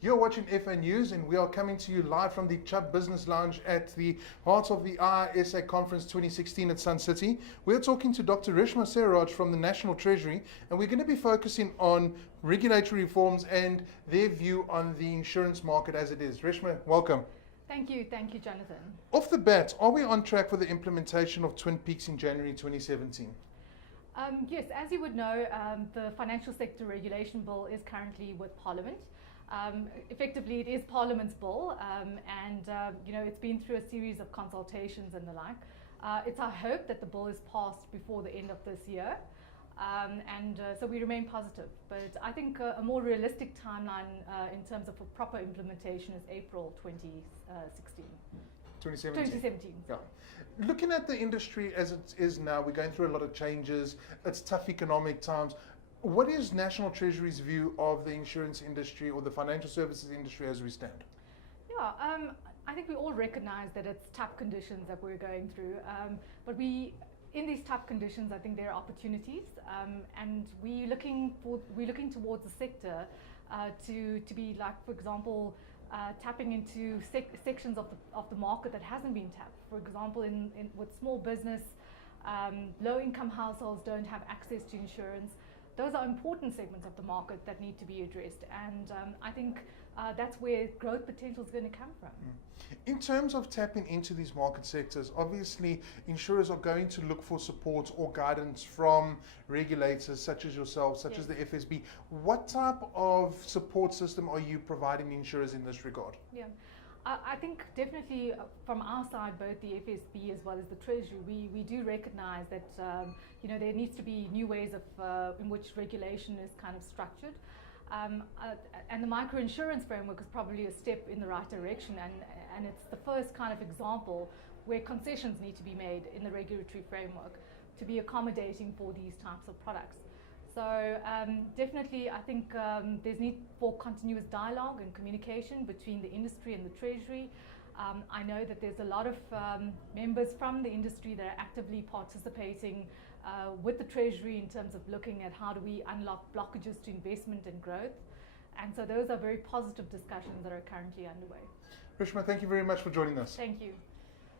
You're watching FAnews, and we are coming to you live from the Chubb Business Lounge at the Heart of the ISA Conference 2016 at Sun City. We're talking to Dr. Reshma Sheoraj from the National Treasury, and we're going to be focusing on regulatory reforms and their view on the insurance market as it is. Reshma, welcome. Thank you, Jonathan. Off the bat, are we on track for the implementation of Twin Peaks in January 2017? Yes, as you would know, the Financial Sector Regulation Bill is currently with Parliament. Effectively, it is Parliament's bill, and it's been through a series of consultations and the like. It's our hope that the bill is passed before the end of this year, so we remain positive. But I think a more realistic timeline in terms of a proper implementation is April 2016. 2017. Yeah. Looking at the industry as it is now, we're going through a lot of changes. It's tough economic times. What is National Treasury's view of the insurance industry or the financial services industry as we stand? Yeah, I think we all recognize that it's tough conditions that we're going through, but in these tough conditions, I think there are opportunities, and we're looking towards the sector to be, like, for example, tapping into sections of the market that hasn't been tapped. For example, with small business, low-income households don't have access to insurance. Those are important segments of the market that need to be addressed, and I think that's where growth potential is going to come from. In terms of tapping into these market sectors, obviously insurers are going to look for support or guidance from regulators such as yourself, such as the FSB. What type of support system are you providing insurers in this regard? Yeah. I think definitely from our side, both the FSB as well as the Treasury, we do recognize that there needs to be new ways of in which regulation is kind of structured, and the microinsurance framework is probably a step in the right direction, and it's the first kind of example where concessions need to be made in the regulatory framework to be accommodating for these types of products. So definitely, I think there's need for continuous dialogue and communication between the industry and the Treasury. I know that there's a lot of members from the industry that are actively participating with the Treasury in terms of looking at how do we unlock blockages to investment and growth. And so those are very positive discussions that are currently underway. Reshma, thank you very much for joining us. Thank you.